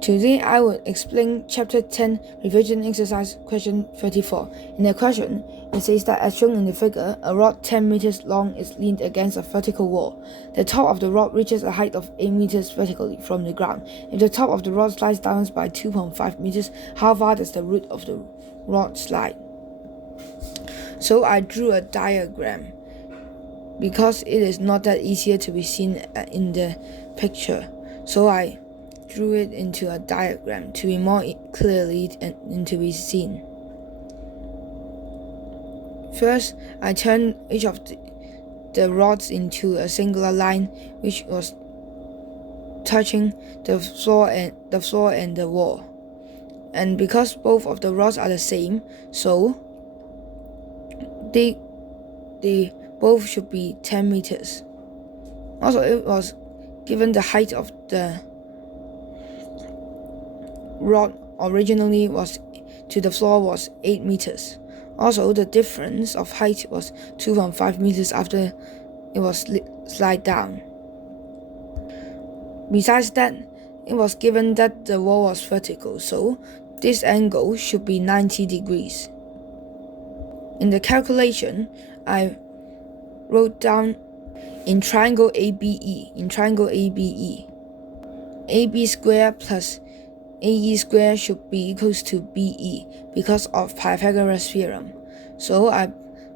Today I will explain Chapter 10 Revision Exercise Question 34. In the question, it says that as shown in the figure, a rod 10 meters long is leaned against a vertical wall. The top of the rod reaches a height of 8 meters vertically from the ground. If the top of the rod slides down by 2.5 meters, how far does the root of the rod slide? So I drew a diagram because it is not that easier to be seen in the picture. So I drew it into a diagram to be more clearly and to be seen. First, I turned each of the rods into a singular line which was touching the floor and the wall. And because both of the rods are the same, so they both should be 10 meters. Also, it was given the height of the rod originally was to the floor was 8 meters. Also, the difference of height was 2.5 meters after it was slide down. Besides that, it was given that the wall was vertical, so this angle should be 90 degrees. In the calculation, I wrote down in triangle ABE, AB squared plus AE squared should be equals to BE because of Pythagoras theorem. So I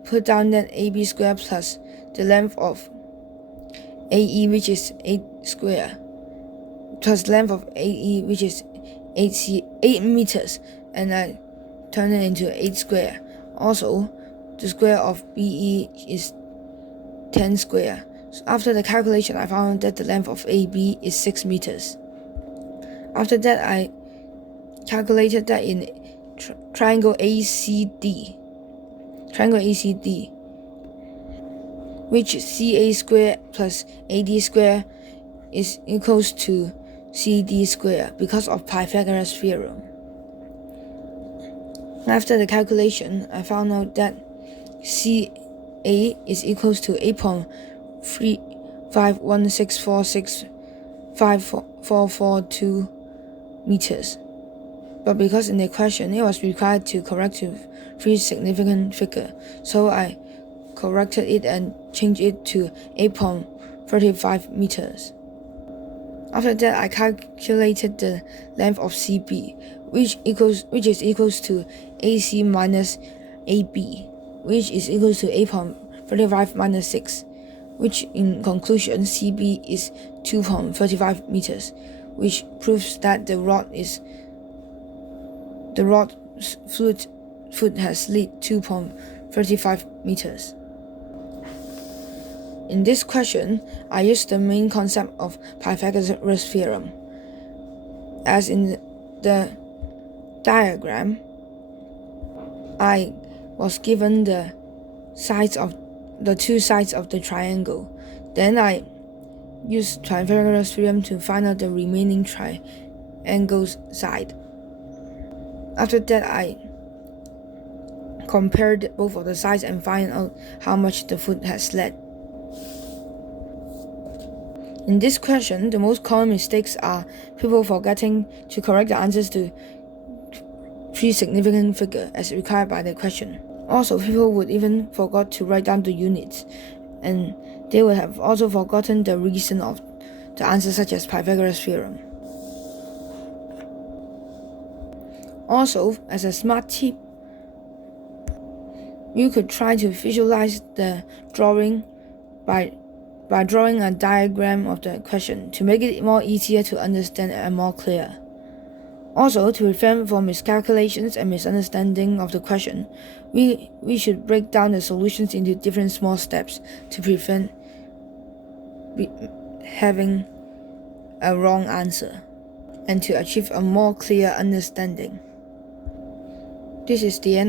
put down that AB squared plus the length of AE, which is 8 square, plus length of AE, which is 8 meters, and I turn it into 8 square. Also, the square of BE is 10 square. So after the calculation, I found that the length of AB is 6 meters. After that, I calculated that in triangle ACD, which CA squared plus AD squared is equals to CD squared because of Pythagoras theorem. After the calculation, I found out that CA is equals to 8.35164654442 meters. But because in the question it was required to correct to 3 significant figure, so I corrected it and changed it to 8.35 meters. After that, I calculated the length of CB, which is equals to AC minus AB, which is equals to 8.35 minus 6, which in conclusion CB is 2.35 meters, which proves that the rod's foot has slid 2.35 meters. In this question, I used the main concept of Pythagoras theorem. As in the diagram, I was given the two sides of the triangle. Then I used Pythagoras theorem to find out the remaining triangle's side. After that, I compared both of the sides and find out how much the foot has slid. In this question, the most common mistakes are people forgetting to correct the answers to 3 significant figures as required by the question. Also, people would even forget to write down the units, and they would have also forgotten the reason of the answer, such as Pythagoras theorem. Also, as a smart tip, you could try to visualize the drawing by drawing a diagram of the question to make it more easier to understand and more clear. Also, to prevent from miscalculations and misunderstanding of the question, we should break down the solutions into different small steps to prevent having a wrong answer and to achieve a more clear understanding. This is the end